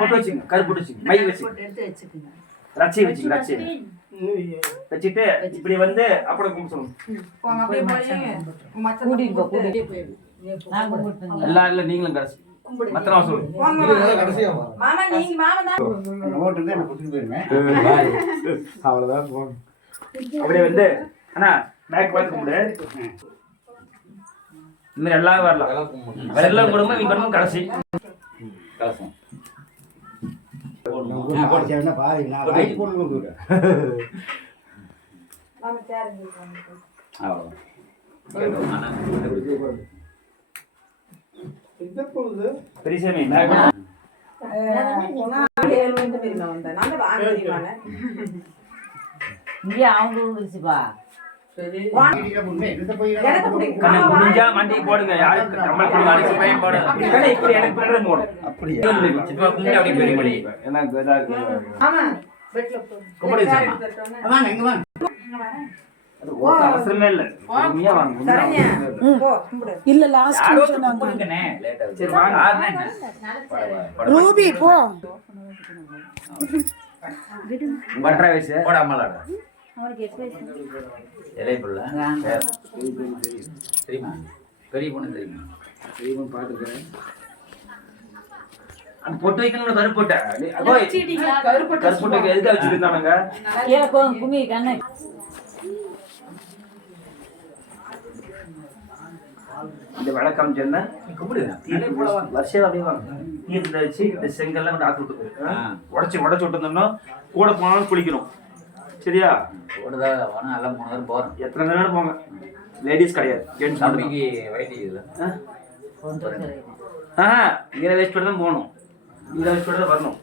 பொட்டு வச்சுங்க, கருப்பு வச்சுங்க, மை வச்சுங்க, ரச்சி வச்சுங்க, ரச்சி வச்சுட்டு இப்படி வந்து அப்புறம் கும்பிட்டு எல்லாம் இல்ல நீங்களும் கடைசி மத்தனா சொல்லுங்க. அவ்வளவுதான் போகணும். அப்படியே வந்து அண்ணா மேக் பார்த்து கும்பிடு. இன்னும் எல்லாரும் வரலாம். எல்லாம் கொடுங்க, நீ பண்ணுங்க கடைசி கலசம். பெரியசாமி இங்கே அவங்க விழுந்துருச்சுப்பா. முடிஞ்சா மண்டி போடுங்க. யாருக்கு கம்மல் கொடுங்க, அடிச்சு பையன் போடு. இப்படி எனக்கு பண்றது போடு. அப்படி சிப்பா கும்பி அப்படி பெரிய மொழி எனக்கு இதா கும்படி வாங்க இங்க வாங்க. அது அவசரமே இல்ல. பொறுமையா வாங்க. இல்ல லாஸ்ட் சொன்னாங்கனே லேட் ஆகுது. சரி வாங்க. ரூபி போ. வட்ற வயசு போடாமலாடா. அவருக்கு 8 வயசு. எலை புள்ள. தெரியுமா? பெரிய பொண்ணு தெரியுமா? பெரிய பொண்ணு பாத்துக்கறேன். அந்த பொட்டு வைக்கணும் கருப்பு போட்ட. கருப்பு போட்டு எதுக்கு வச்சிருந்தானுங்க? கீழ போ குமி கண்ணே. இந்த வழக்கம் சொன்னா கும்பிடுங்க. தீனே போடுவாங்க. வருஷம் அப்படியே வாங்க. தீர்த்த வச்சு இந்த செங்கல்லாம் வந்து ஆத்து விட்டு உடைச்சு விட்டுருந்தோம்னா கூட போனாலும் குளிக்கணும். சரியா? ஓடுதா வானா எல்லாம் 3 நேரம் போறோம். எத்தனை நேரம் போங்க. லேடிஸ் கிடையாது. ஜென்ட்ஸ் தம்பிக்கு வைட்டி இல்ல. இங்க வேஸ்ட் பண்ணி தான் போகணும். இங்க வேஸ்ட் பண்ணி தான் வரணும்.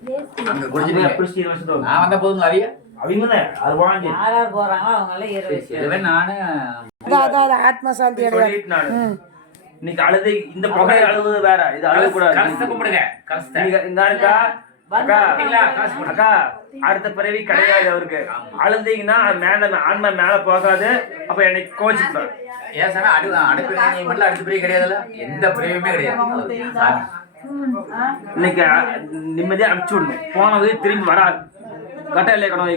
அங்க குடிச்சிட்டு அப்படி ஸ்டீல் வச்சுட்டு நான் வந்த போதும் அறிய அவங்க தான் அது வாங்கி யாரார் போறாங்க அவங்க எல்லாம் 20 வயசு. இதுவே நானு ஆத்ம சாந்தி சொல்லிட்டு நான் இன்னைக்கு அழுது இந்த புகை அழுவது வேற. இது அழுக கூடாது. கலசத்தை கும்பிடுங்க. கலசத்தை இந்த இருக்கா அக்கா அக்கா அடுத்த பிறவி கிடையாது அவருக்கு. அழுந்தீங்கன்னா மேல ஆன்மா மேல போகாது. அப்ப எனக்கு கோச்சிப்பாரு. ஏன் சார் அடுப்பு மட்டும் அடுத்த பிரிவு கிடையாதுல்ல. எந்த பிரிவுமே கிடையாது. இன்னைக்கு நிம்மதியா அனுப்பிச்சு விடணும். போனது திரும்பி வராது. கட்ட இல்லையா கணவன்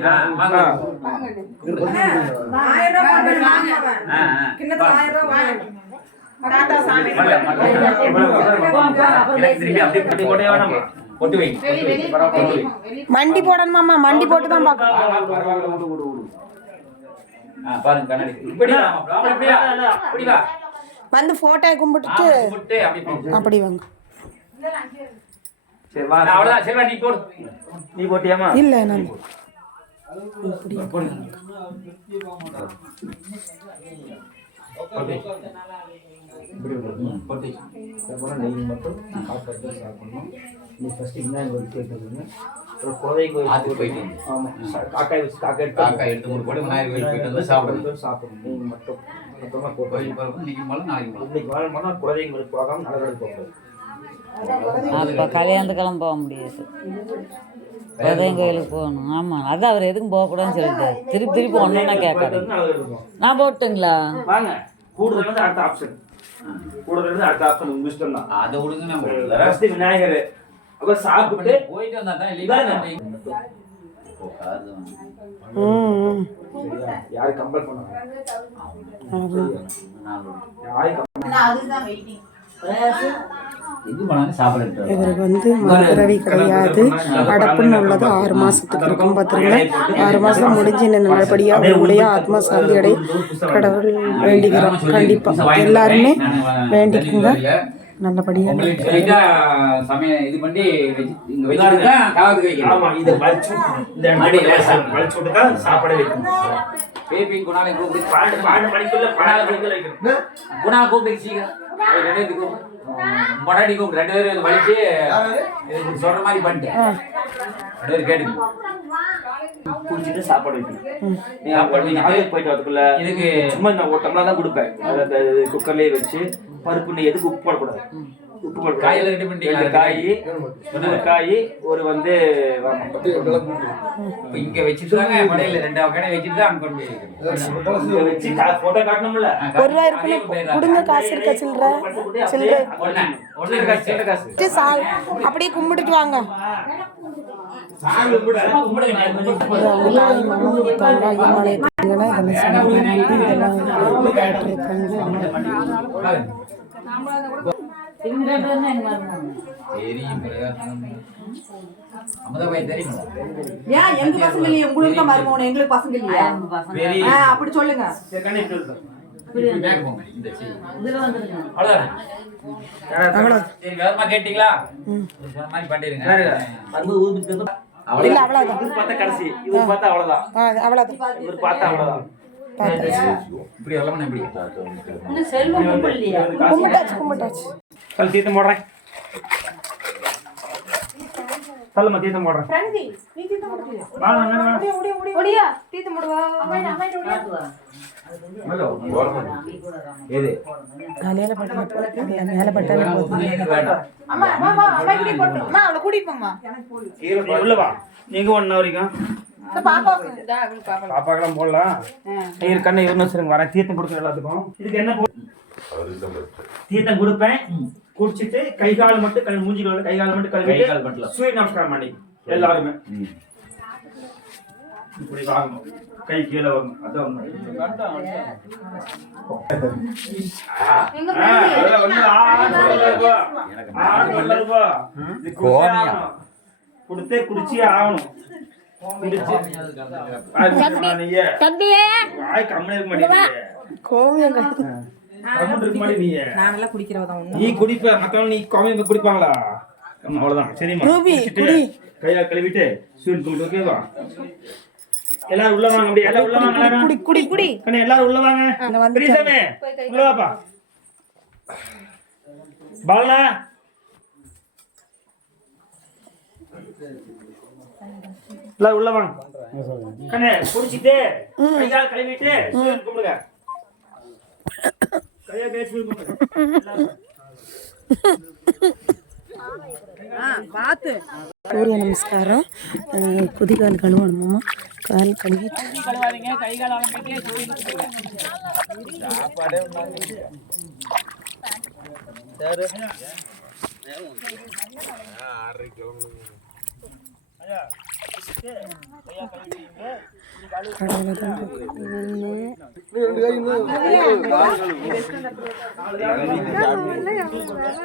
மண்டி போடணுமாமா? மண்டி போட்டு தான் பார்க்கணும். பாருங்க கண்ணாடி வந்து போட்டோ கும்பிட்டுட்டு அப்படி வாங்க. அவ்வளவுதான். சரி நீ போடு. நீ போட்டியாமா? இல்ல நான் அப்ப கல்யாணத்துக்கெல்லாம் போக முடியாது. குலதெய்வம் கோயிலுக்கு போகணும். ஆமா அது அவர் எதுக்கும் போகக்கூடாதுன்னு சொல்லிட்டு திருப்பி ஒன்னா கேட்காது. நான் போட்டுங்களா? வாங்க. கூடுதல் வந்து அடுத்த ஆப்ஷன். கூடுதல் அடுத்த ஆப்ஷன் உங்க இஷ்டம் தான். அதை விடுங்க. நம்ம விநாயகர் அப்ப சாப்பிட்டு போயிட்டு வந்தா தான் யாரு கம்பல் பண்ணாங்க? இவருக்கு வந்து மரபிறவி கிடையாது. அடப்புன்னு உள்ளது 6 மாசத்துக்கு இருக்கும். பார்த்துருங்க 6 மாசம் முடிஞ்சு நல்லபடியா அவருடைய ஆத்மா சாந்தி அடை கடவுள் வேண்டிக்கிறோம். கண்டிப்பா எல்லாருமே வேண்டிக்குங்க நல்லபடியா. இது பண்ணி இங்க வெச்சிருக்கா காவத்துக்கு வைக்கணும். ஆமா இத வச்சு இந்த வளைச்சுட்டு தான் சாப்பாடு வைக்கணும். பேபி குணாலை கூப்பிட்டு 12 மணிக்குள்ள 12 மணிக்குள்ள வைக்கணும். குணா கூப்பிட்டு சீக்கிரம் மொடாடி கூப்பிட்டு 2 பேரும் வலிச்சு சொல்ற மாதிரி பண்ணிட்டேன். 2 பேரும் கேட்டுங்க. குடிச்சிட்டு சாப்பாடு வைக்கணும். போயிட்டு வரதுக்குள்ள இதுக்கு சும்மா இந்த ஓட்டம்லாம் தான் கொடுப்பேன். குக்கர்லயே வச்சு பருப்பு எதுக்கு உப்பு போடக்கூடாது. உப்பு போட்டு காயெல்லாம் ready பண்ணிட்டீங்களா? 2 காய், 3 காய், ஒரு வந்து இப்ப இங்க வச்சுட்டு தாங்க மடையில 2 கடை வச்சுட்டு தான் அங்க கொண்டு போய் வைக்கணும். இங்க வச்சு போட்டோ காட்டணும்ல. ₹1 இருக்குன்னு கொடுங்க, காசு இருக்கா சில்லற? சில்லற ஒண்ணு காசு சால் அப்படியே கும்பிட்டுட்டு வாங்க. கும்பிடுங்க. தெரியும் அமுதாபாய் தெரியுமா? ஏன் எங்க பசங்க இல்லையா? உங்களுக்கு தான் மருமகன், எங்களுக்கு பசங்க இல்லையா? அப்படி சொல்லுங்க. பேக் போங்க. இந்த சரி. அவ்வளவுதான். சரி, வேறமா கேட்டீங்களா? சொன்ன மாதிரி பண்ணிருங்க. இல்ல அவ்வளவுதான். இவர் பார்த்தா கடைசி, இவர் பார்த்தா அவ்வளவுதான். அவ்வளவுதான். இவர் பார்த்தா அவ்வளவுதான். இப்படி வரலாமா இப்படி? கும்பிட்டாச்சு. கல் தீர்த்தம் போடுறேன். தள்ளுமா தீர்த்தம் போடுறேன். எது? மேல பட்டாலே உள்ளவா நீங்க 1 வரைக்கும் பாப்பாக்கெல்லாம் போடலாம். இவர் கண்ணை இவரு வச்சுருங்க, வரேன். தீர்த்தம் கொடுக்க எல்லாத்துக்கும். இதுக்கு என்ன தீர்த்தம் கொடுப்பேன். குடிச்சிட்டு கை கால் மட்டும் மூஞ்சி கை கால் மட்டும் கழுவிட்டு சூரிய நமஸ்காரம் பண்ணி எல்லாருமே இப்படி வாங்கணும். கை கீழே வரணும். அதான் கொடுத்தே குடிச்சே ஆகணும். நீ குடிப்ப, மத்தவங்க நீ கோமியம் குடிப்பாங்களா? அவ்வளவுதான். சரிம்மா, கையா கழுவிட்டு சூரியன் கும்பிட்டு ஓகேவா? எல்லாரும் உள்ள வாங்க. அப்படியே எல்லாரும் உள்ள வாங்க. எல்லாரும் உள்ள வாங்க. பெரியசாமி உள்ள வாப்பா. பாலா எல்லாரும் உள்ள வாங்க. கண்ணே குடிச்சிட்டு கையா கழுவிட்டு சூரியன் கும்பிடுங்க. கையா கழுவி சூரியன் கும்பிடுங்க. சூரிய நமஸ்காரம். குதிகால் கழுவணுமாம்மா. கால் கழுவிட்டு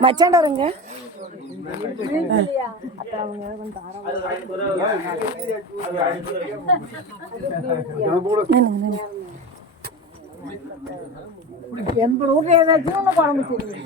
மச்சாண்டா வருங்க. எங்க ஊர்ல ஏதாச்சும் குழம்பு தெரியும்.